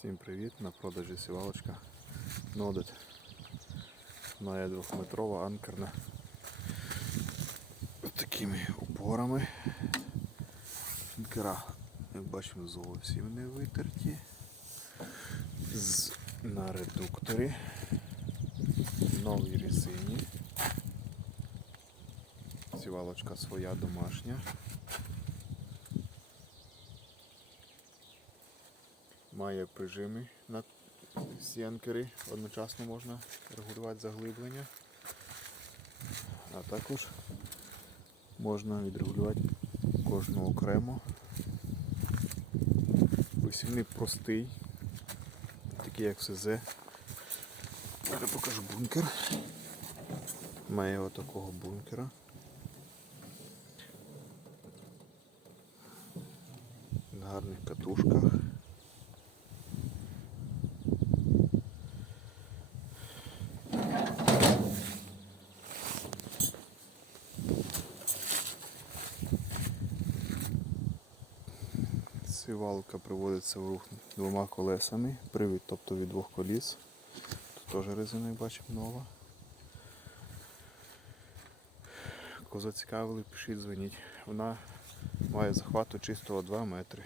Всім привіт! На продажі сівалочка Нодит. Вона двохметрова, анкерна. Такими упорами. Анкера, як бачимо, зовсім не витерті. З, на редукторі. Новій резині. Сівалочка своя домашня. Має прижими на всі. Одночасно можна регулювати заглиблення. А також можна відрегулювати кожну окремо. Висівник простий, такий як СЗ. Зараз покажу бункер. Має отакого бункера. На гарних катушках. Сівалка приводиться в рух двома колесами. Привід, тобто від двох коліс. Тут теж резина, бачимо, нова. Кого зацікавили, пишіть, дзвоніть. Вона має захвату чистого 2 метри.